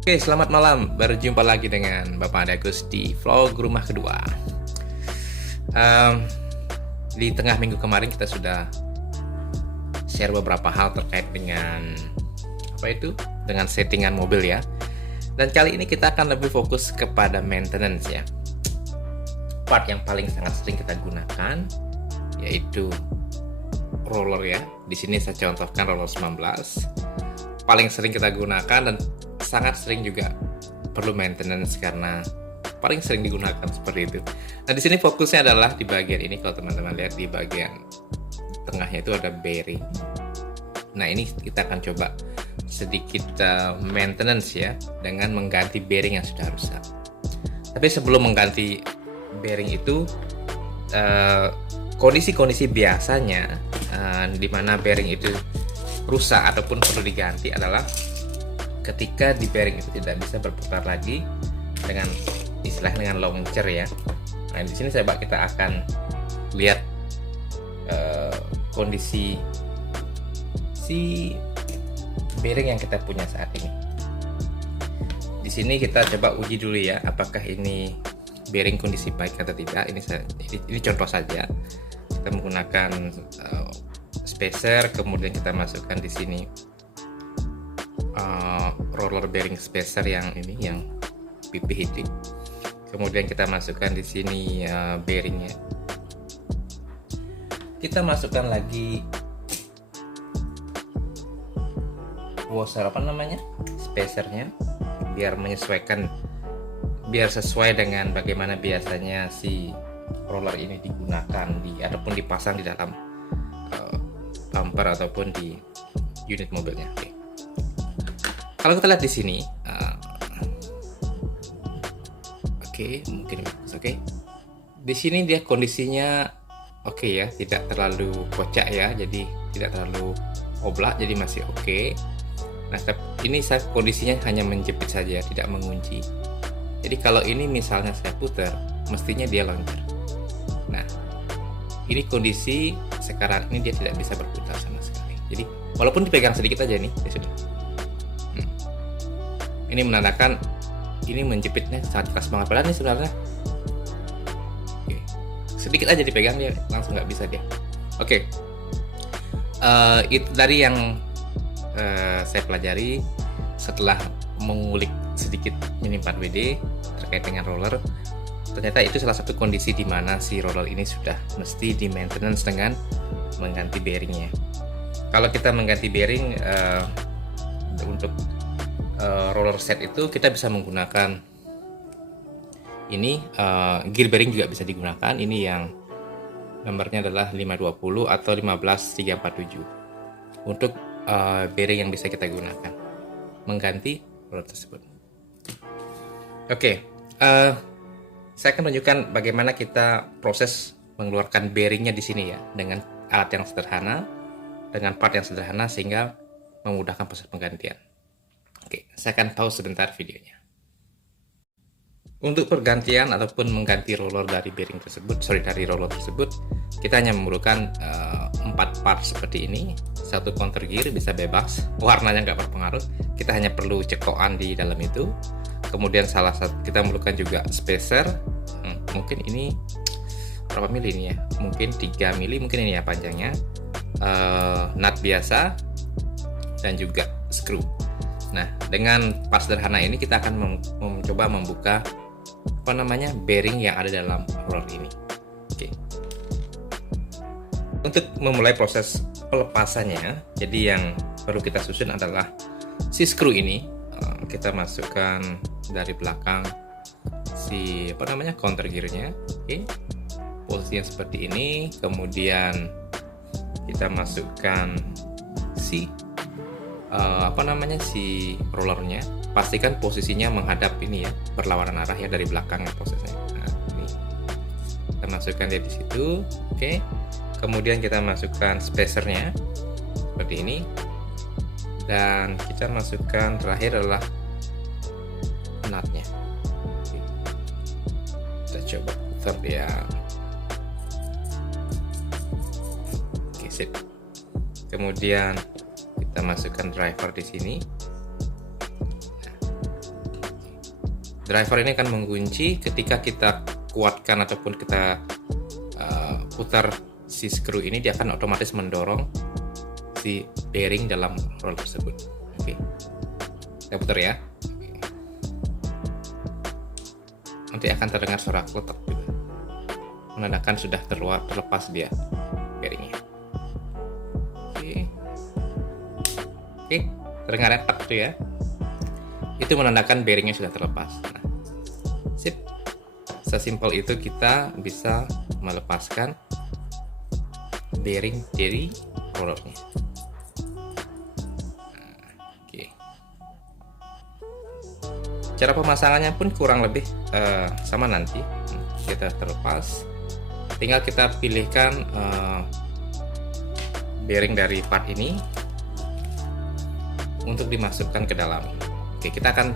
Oke, selamat malam. Berjumpa lagi dengan Bapak Adagus di vlog rumah kedua. Em, di tengah minggu kemarin kita sudah share beberapa hal terkait dengan dengan settingan mobil ya. Dan kali ini kita akan lebih fokus kepada maintenance ya. Part yang paling sangat sering kita gunakan yaitu roller ya. Di sini saya contohkan roller 19. Paling sering kita gunakan dan sangat sering juga perlu maintenance karena paling sering digunakan seperti itu. Nah, di sini fokusnya adalah di bagian ini. Kalau teman-teman lihat di bagian tengahnya itu ada bearing. Nah, ini kita akan coba sedikit maintenance ya dengan mengganti bearing yang sudah rusak. Tapi sebelum mengganti bearing itu kondisi-kondisi biasanya di mana bearing itu rusak ataupun perlu diganti adalah ketika di bearing itu tidak bisa berputar lagi dengan dengan launcher ya. Nah, di sini kita akan lihat kondisi si bearing yang kita punya saat ini. Di sini kita coba uji dulu ya, apakah ini bearing kondisi baik atau tidak. Ini contoh saja. Kita menggunakan spacer, kemudian kita masukkan di sini roller bearing spacer yang PP heating. Kemudian kita masukkan di sini bearingnya. Kita masukkan lagi washer spacernya biar sesuai dengan bagaimana biasanya si roller ini digunakan ataupun dipasang di dalam bumper ataupun di unit mobilnya. Oke. Kalau kita lihat di sini, mungkin bagus. Di sini dia kondisinya oke ya, tidak terlalu kocak ya, jadi tidak terlalu oblak, jadi masih oke. Nah, ini kondisinya hanya menjepit saja, tidak mengunci. Jadi kalau ini misalnya saya putar, mestinya dia loncat. Nah, ini kondisi sekarang ini dia tidak bisa berputar sama sekali. Jadi walaupun dipegang sedikit aja nih, ya sudah. Ini menandakan ini menjepitnya sangat keras banget. Padahal ini sebenarnya sedikit aja dipegang dia langsung nggak bisa dia. Itu dari yang saya pelajari setelah mengulik sedikit Mini 4WD terkait dengan roller. Ternyata itu salah satu kondisi di mana si roller ini sudah mesti di maintenance dengan mengganti bearingnya. Kalau kita mengganti bearing untuk roller set itu kita bisa menggunakan ini gear bearing juga bisa digunakan. Ini yang nomornya adalah 520 atau 15347 untuk bearing yang bisa kita gunakan mengganti roller tersebut. Saya akan menunjukkan bagaimana kita proses mengeluarkan bearingnya di sini ya, dengan alat yang sederhana, dengan part yang sederhana sehingga memudahkan proses penggantian. Saya akan pause sebentar videonya. Untuk pergantian ataupun mengganti roller dari roller tersebut, kita hanya memerlukan 4 part seperti ini. Satu counter gear bisa bebas, warnanya nggak berpengaruh. Kita hanya perlu cekokan di dalam itu. Kemudian kita memerlukan juga spacer. Mungkin ini berapa mili ini ya? Mungkin 3 mili, mungkin ini ya panjangnya. Nut biasa dan juga screw. Nah, dengan part sederhana ini kita akan mencoba membuka bearing yang ada dalam roller ini. Untuk memulai proses pelepasannya, jadi yang perlu kita susun adalah si screw ini. Kita masukkan dari belakang si counter gearnya. Posisinya seperti ini. Kemudian kita masukkan si si rollernya. Pastikan posisinya menghadap ini ya, berlawanan arah ya, dari belakang ya posisinya. Nah, ini kita masukkan dia di situ. Kemudian kita masukkan spacernya seperti ini, dan kita masukkan terakhir adalah nutnya. Kita coba putar dia. Sip. Kemudian kita masukkan driver di sini. driver ini akan mengunci ketika kita kuatkan ataupun kita putar si screw ini, dia akan otomatis mendorong si bearing dalam roller tersebut. Oke, kita putar ya. Nanti akan terdengar suara kletek juga, menandakan sudah terlepas dia bearingnya. Oke, terdengar retak tuh ya. Itu menandakan bearingnya sudah terlepas. Nah, sip. Sesimpel itu kita bisa melepaskan bearing dari rollernya. Oke. Cara pemasangannya pun kurang lebih sama nanti. Kita terlepas. Tinggal kita pilihkan bearing dari part ini untuk dimasukkan ke dalam. Oke, kita akan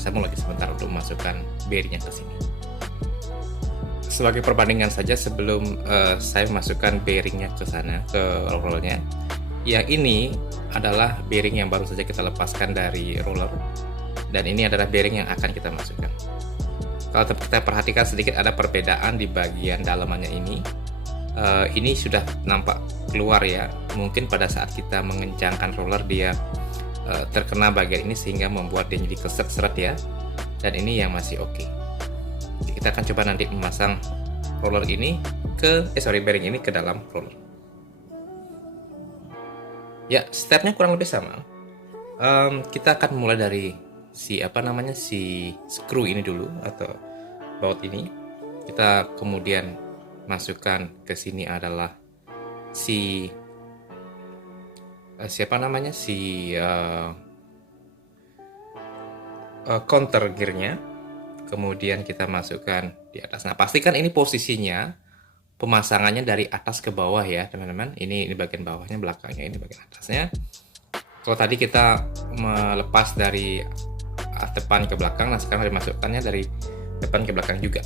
sambung lagi sebentar untuk memasukkan bearingnya ke sini. Sebagai perbandingan saja sebelum saya masukkan bearingnya ke sana, ke rollernya. Yang ini adalah bearing yang baru saja kita lepaskan dari roller, dan ini adalah bearing yang akan kita masukkan. Kalau kita perhatikan sedikit ada perbedaan di bagian dalamannya ini. Ini sudah nampak keluar ya. Mungkin pada saat kita mengencangkan roller dia terkena bagian ini sehingga membuat dia jadi keseret-seret ya. Dan ini yang masih oke. Kita akan coba nanti memasang roller ini bearing ini ke dalam roller. Ya, stepnya kurang lebih sama. Kita akan mulai dari si screw ini dulu atau baut ini. Kita kemudian masukkan ke sini adalah counter gearnya. Kemudian kita masukkan di atas. Nah, pastikan ini posisinya pemasangannya dari atas ke bawah ya teman-teman. Ini bagian bawahnya, belakangnya ini bagian atasnya. Kalau tadi kita melepas dari depan ke belakang, nah sekarang dimasukkannya dari depan ke belakang juga.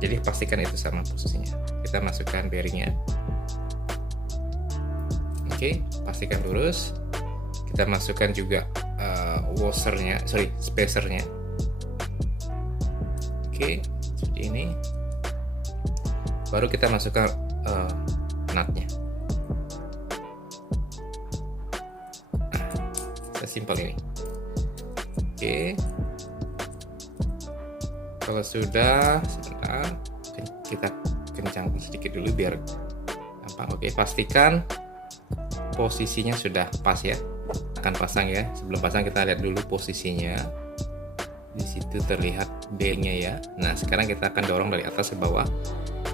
Jadi pastikan itu sama posisinya. Kita masukkan bearingnya. Oke, pastikan lurus. Kita masukkan juga spacernya. Oke, seperti ini. Baru kita masukkan nutnya. Sesimpel ini. Oke. Kalau sudah, sebentar kita kencangkan sedikit dulu biar gampang. Oke, pastikan posisinya sudah pas ya. Akan pasang ya. Sebelum pasang kita lihat dulu posisinya. Di situ terlihat bearingnya ya. Nah, sekarang kita akan dorong dari atas ke bawah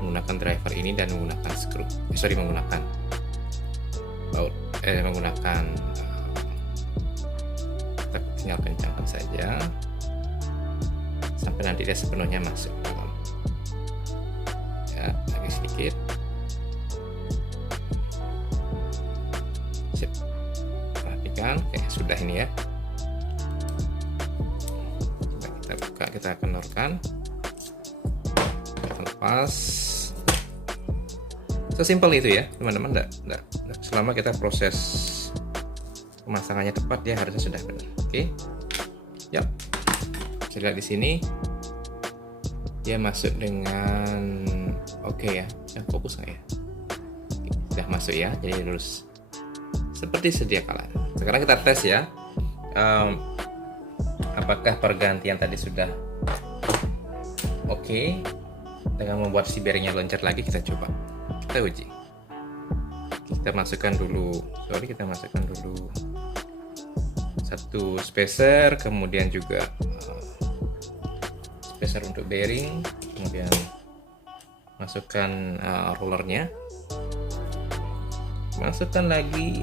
menggunakan driver ini dan menggunakan screw. Menggunakan baut. Menggunakan kita tinggal kencangkan saja sampai nanti dia sepenuhnya masuk dalam. Ya, lagi sedikit. Sip. Perhatikan, kayak sudah ini ya. Kita buka, kita kendorkan. Kita lepas. Sesimpel itu ya, teman-teman. Enggak. Selama kita proses pemasangannya tepat, dia harusnya sudah benar. Oke. Ya. Bisa lihat di sini. Dia masuk dengan oke ya. Yang fokus nggak ya? Oke, sudah masuk ya. Jadi lurus. Seperti sedia kala. Sekarang kita tes ya. Apakah pergantian tadi sudah oke? Dengan membuat si bearingnya loncat lagi, kita coba. Kita uji. Kita masukkan dulu satu spacer, kemudian juga spacer untuk bearing, kemudian masukkan rollernya, masukkan lagi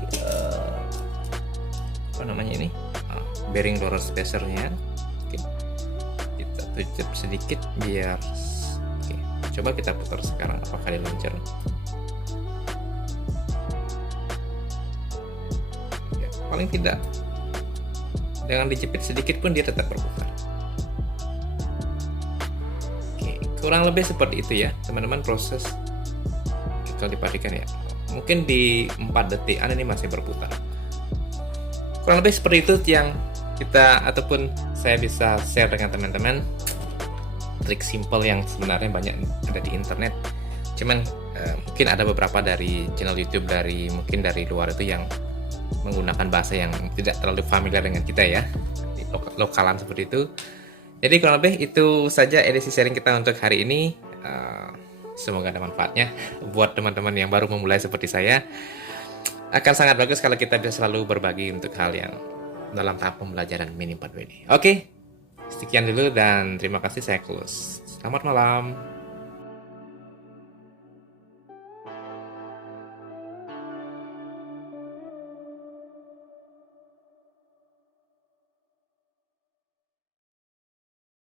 bearing roller spacernya. Oke. Kita tutup sedikit biar coba kita putar sekarang apakah dia loncat. Ya, paling tidak dengan dijepit sedikit pun dia tetap berputar. Oke, kurang lebih seperti itu ya teman-teman proses. Kalau diperhatikan ya, mungkin di 4 detikan ini masih berputar. Kurang lebih seperti itu yang kita ataupun saya bisa share dengan teman-teman trik simple yang sebenarnya banyak ada di internet. Cuman mungkin ada beberapa dari channel YouTube mungkin dari luar itu yang menggunakan bahasa yang tidak terlalu familiar dengan kita ya, di lokalan seperti itu. Jadi kurang lebih itu saja edisi sharing kita untuk hari ini. Semoga ada manfaatnya buat teman-teman yang baru memulai seperti saya. Akan sangat bagus kalau kita bisa selalu berbagi untuk hal yang dalam tahap pembelajaran Mini 4W ini. Oke, sekian dulu dan terima kasih, saya close. Selamat malam.